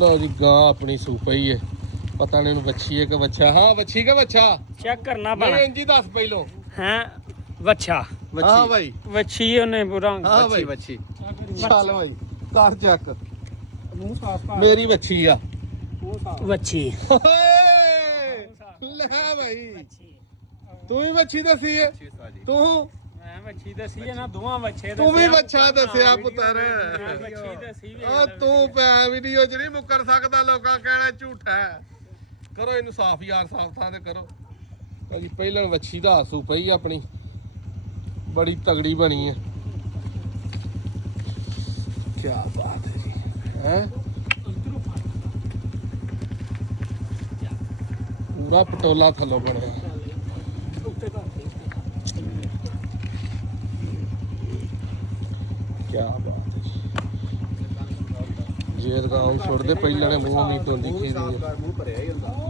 लो जी गां अपनी सूपा ही है पता नहीं बच्ची है कि बच्चा हाँ बच्ची का बच्चा चेक करना नहीं पड़ा इंजी दस पहलो हैं बच्चा हाँ भाई बच्ची ने बुरा हाँ भाई बच्ची चल भाई कर चेक मेरी बच्ची आ बच्ची ले भाई तू ही बच्ची दसी है तू मैं बच्ची दसी है ना दोवां बच्चे तू भी बच्चा दसिया पुत्र बच्ची दसी भी आ तू पै वीडियो च नहीं मुकर सकदा लोकां कहना झूठा है करो इनू साफ यार साफ थां ते करो भाजी पहले बच्ची दा आसू पई अपनी बड़ी तगड़ी बनी है क्या बात है जी हैं पूरा पटोला थल्लों बनया क्या बात है जेर गांव छोड़ दे पहले ने मुंह नहीं तो दिखी दी